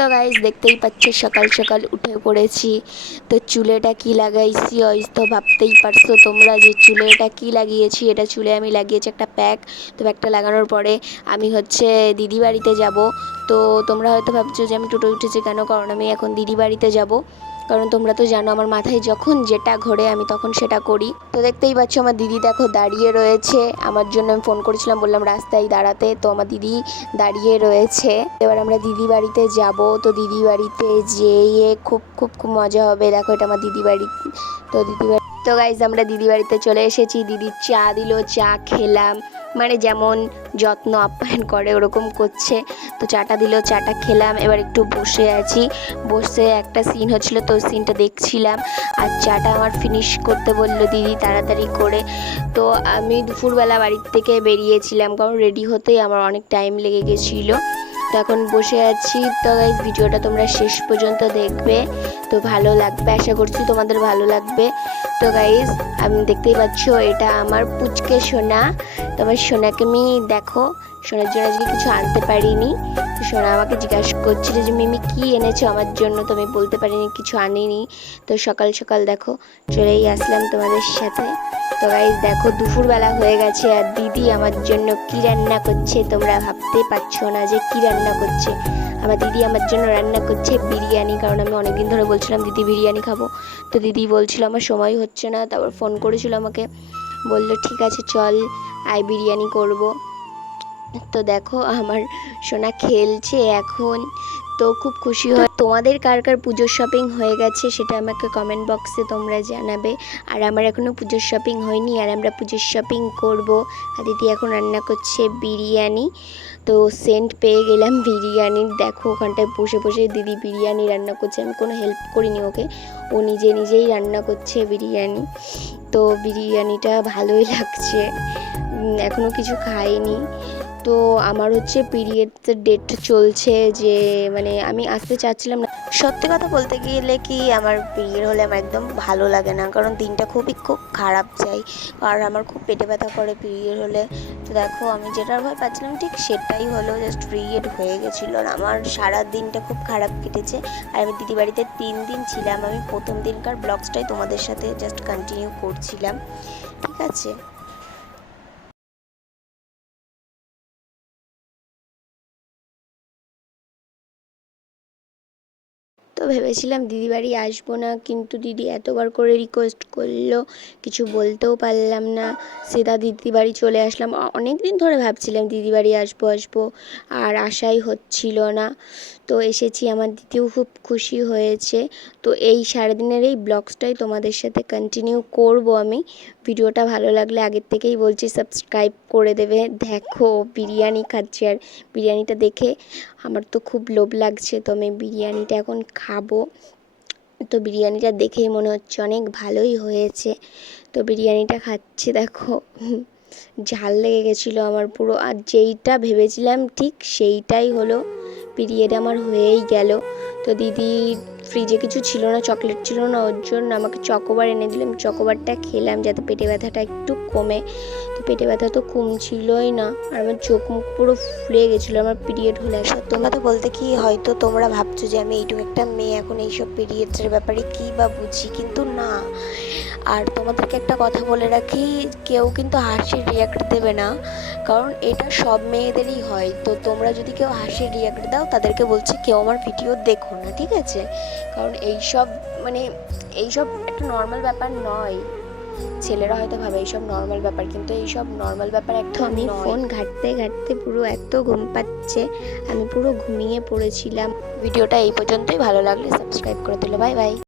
তো গাইস দেখতেই পাচ্ছ সকাল সকাল উঠে পড়েছি। তো চুলেটা কি লাগাইছি হয়তো ভাবতেই পারছো তোমরা যে চুলেটা কি লাগিয়েছি। এটা চুলে আমি লাগিয়েছি একটা প্যাক। তো প্যাকটা লাগানোর পরে আমি হচ্ছে দিদি বাড়িতে যাব। তো তোমরা হয়তো ভাবছো যে আমি টোটো উঠেছি কেন, কারণ আমি এখন দিদি বাড়িতে যাব। কারণ তোমরা তো জানো আমার মাথায় যখন যেটা ঘোরে আমি তখন সেটা করি। তো দেখতেই পাচ্ছ আমার দিদি দেখো দাঁড়িয়ে রয়েছে আমার জন্য। আমি ফোন করেছিলাম, বললাম রাস্তায় দাঁড়াতে, তো আমার দিদি দাঁড়িয়ে রয়েছে। এবার আমরা দিদি বাড়িতে যাব। তো দিদি বাড়িতে যেয়ে খুব খুব খুব মজা হবে। দেখো এটা আমার দিদি বাড়ি। তো দিদি বাড়ি তো গাইজ আমরা দিদি বাড়িতে চলে এসেছি। দিদি চা দিল, চা খেলাম, মানে যেমন যত্ন আপ্যায়ন করে ওরকম করছে। তো চাটা দিল, চাটা খেলাম। এবার একটু বসে আছি, বসে একটা সিন হচ্ছিল তো সিনটা দেখছিলাম। আর চাটা আমার ফিনিশ করতে বললো দিদি তাড়াতাড়ি করে। তো আমি দুপুরবেলা বাড়ির থেকে বেরিয়েছিলাম, কারণ রেডি হতেই আমার অনেক টাইম লেগে গেছিলো। তো এখন বসে আছি। তো গাইজ ভিডিওটা তোমরা শেষ পর্যন্ত দেখবে, তো ভালো লাগবে, আশা করছি তোমাদের ভালো লাগবে। তো গাইজ আমি দেখতেই পাচ্ছ এটা আমার পুচকে সোনা। তো আমার সোনাকে আমি দেখো, সোনার জন্য আজকে কিছু আনতে পারিনি। তো সোনা আমাকে জিজ্ঞাসা করছিল যে মিমি কী এনেছো আমার জন্য। তো আমি বলতে পারিনি কিছু আনিনি। তো সকাল সকাল দেখো চলেই আসলাম তোমাদের সাথে। তো গাইজ দেখো দুপুরবেলা হয়ে গেছে আর দিদি আমার জন্য কি রান্না করছে তোমরা ভাবতে পারছো না যে কি রান্না করছে। আমার দিদি আমার জন্য রান্না করছে বিরিয়ানি, কারণ আমি অনেকদিন ধরে বলছিলাম দিদি বিরিয়ানি খাবো। তো দিদি বলছিল আমার সময় হচ্ছে না, তারপর ফোন করেছিল আমাকে, বললো ঠিক আছে চল আয় বিরিয়ানি করব। তো দেখো আমার সোনা খেলছে এখন। তো খুব খুশি হয়। তোমাদের কার কার পুজোর শপিং হয়ে গেছে সেটা আমাকে কমেন্ট বক্সে তোমরা জানাবে। আর আমার এখনও পুজোর শপিং হয়নি, আর আমরা পুজোর শপিং করব। আর দিদি এখন রান্না করছে বিরিয়ানি। তো সেন্ট পেয়ে গেলাম বিরিয়ানির। দেখো ওখানটায় বসে বসে দিদি বিরিয়ানি রান্না করছে, আমি কোনো হেল্প করিনি ওকে, ও নিজে নিজেই রান্না করছে বিরিয়ানি। তো বিরিয়ানিটা ভালোই লাগছে। এখনও কিছু খাইনি। তো আমার হচ্ছে পিরিয়ডসের ডেট চলছে, যে মানে আমি আসতে চাচ্ছিলাম না। সত্যি কথা বলতে গেলে কি আমার পিরিয়ড হলে আমার একদম ভালো লাগে না, কারণ দিনটা খুব খারাপ যায়। আর আমার খুব পেটে ব্যথা করে পিরিয়ড হলে। তো দেখো আমি যেটার ভয় পাচ্ছিলাম ঠিক সেটাই হলো, জাস্ট পিরিয়ড হয়ে গেছিলো। আর আমার সারা দিনটা খুব খারাপ কেটেছে। আর আমি দিদি বাড়িতে 3 দিন ছিলাম। আমি প্রথম দিনকার ব্লগসটাই তোমাদের সাথে জাস্ট কন্টিনিউ করছিলাম, ঠিক আছে। তো ভেবেছিলাম দিদি বাড়ি আসবো না, কিন্তু দিদি এতবার করে রিকোয়েস্ট করলো, কিছু বলতেও পারলাম না, সিধা দিদি বাড়ি চলে আসলাম। অনেক দিন ধরে ভাবছিলাম দিদি বাড়ি আসবো আসবো, আর আশাই হচ্ছিল না। তো এসেছি, আমার দিদিও খুব খুশি হয়েছে। তো এই সারাদিনের এই ব্লগসটাই তোমাদের সাথে কন্টিনিউ করব আমি। ভিডিওটা ভালো লাগলে আগের থেকেই বলছি সাবস্ক্রাইব করে দেবে। দেখো বিরিয়ানি খাচ্ছি, আর বিরিয়ানিটা দেখে আমার তো খুব লোভ লাগছে, তো আমি বিরিয়ানিটা এখন খাবো। তো বিরিয়ানিটা দেখেই মনে হচ্ছে অনেক ভালোই হয়েছে। তো বিরিয়ানিটা খাচ্ছি দেখো, ঝাল লেগে গেছিলো আমার পুরো। আর যেইটা ভেবেছিলাম ঠিক সেইটাই হলো, পিরিয়ড আমার হয়েই গেল। তো দিদি ফ্রিজে কিছু ছিল না, চকলেট ছিল না, ওর জন্য আমাকে চকোবার এনে দিলাম। চকোবারটা খেলাম যাতে পেটে ব্যথাটা একটু কমে। তো পেটে ব্যথা তো কমছিলই না, আর আমার চোখ মুখ পুরো ফুলে গেছিলো আমার পিরিয়ড হলে। সত্যি কথা বলতে কি হয়তো তোমরা ভাবছো যে আমি এইটুকু একটা মেয়ে এখন এইসব পিরিয়ডসের ব্যাপারে কী বা বুঝি, কিন্তু না। আর তোমাদেরকে একটা কথা বলে রাখি, কেউ কিন্তু হাসির রিয়াক্ট দেবে না, কারণ এটা সব মেয়েদেরই হয়। তো তোমরা যদি কেউ হাসির রিয়াক্ট দাও তাদেরকে বলছি কেউ আমার ভিডিও দেখো না, ঠিক আছে। কারণ এইসব মানে এইসব একটা নর্মাল ব্যাপার নয়। ছেলেরা হয়তো ভাবে এইসব নর্মাল ব্যাপার, কিন্তু এইসব নর্মাল ব্যাপার একটা আমি ফোন ঘাঁটতে ঘাঁটতে পুরো এত ঘুম পাচ্ছে, আমি পুরো ঘুমিয়ে পড়েছিলাম। ভিডিওটা এই পর্যন্তই, ভালো লাগলে সাবস্ক্রাইব করে দিলো। Bye bye.